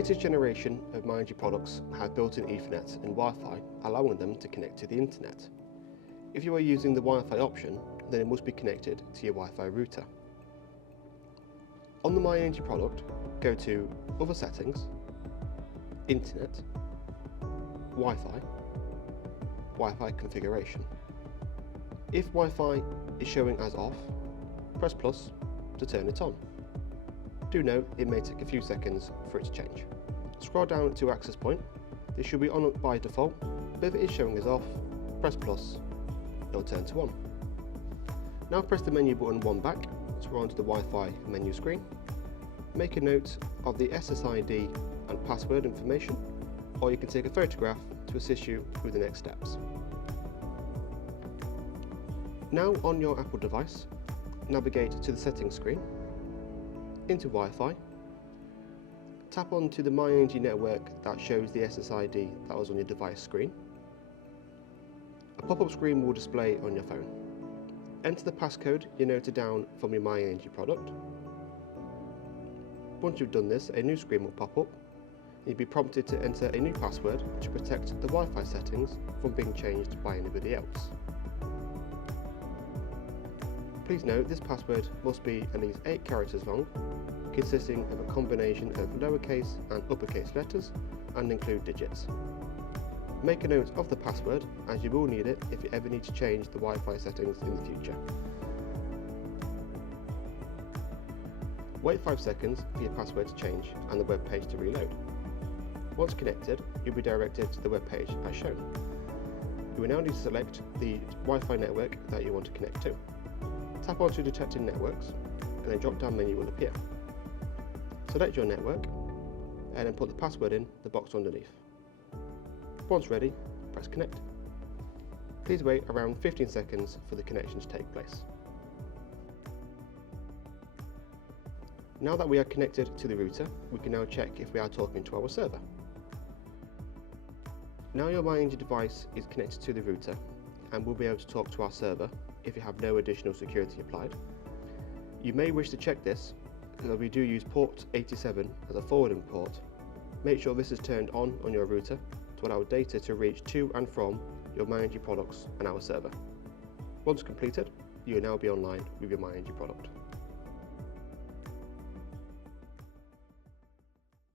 latest generation of Myenergi products have built-in Ethernet and Wi-Fi, allowing them to connect to the internet. If you are using the Wi-Fi option, then it must be connected to your Wi-Fi router. On the Myenergi product, go to Other Settings, Internet, Wi-Fi, Wi-Fi Configuration. If Wi-Fi is showing as off, press plus to turn it on. Do note it may take a few seconds for it to change. Scroll down to access point. This should be on by default, but if it is showing as off, press plus, it will turn to on. Now press the menu button one back to go onto the Wi-Fi menu screen. Make a note of the SSID and password information, or you can take a photograph to assist you with the next steps. Now on your Apple device, navigate to the settings screen, into Wi-Fi, tap onto the Myenergi network that shows the SSID that was on your device screen. A pop-up screen will display on your phone. Enter the passcode you noted down from your Myenergi product. Once you've done this, a new screen will pop up. You'll be prompted to enter a new password to protect the Wi-Fi settings from being changed by anybody else. Please note this password must be at least 8 characters long, consisting of a combination of lowercase and uppercase letters, and include digits. Make a note of the password, as you will need it if you ever need to change the Wi-Fi settings in the future. Wait 5 seconds for your password to change and the web page to reload. Once connected, you'll be directed to the web page as shown. You will now need to select the Wi-Fi network that you want to connect to. Tap onto Detecting Networks, and a drop-down menu will appear. Select your network, and then put the password in the box underneath. Once ready, press Connect. Please wait around 15 seconds for the connection to take place. Now that we are connected to the router, we can now check if we are talking to our server. Now your Myenergi device is connected to the router and will be able to talk to our server if you have no additional security applied. You may wish to check this because we do use port 87 as a forwarding port. Make sure this is turned on your router to allow data to reach to and from your Myenergi products and our server. Once completed, you will now be online with your Myenergi product.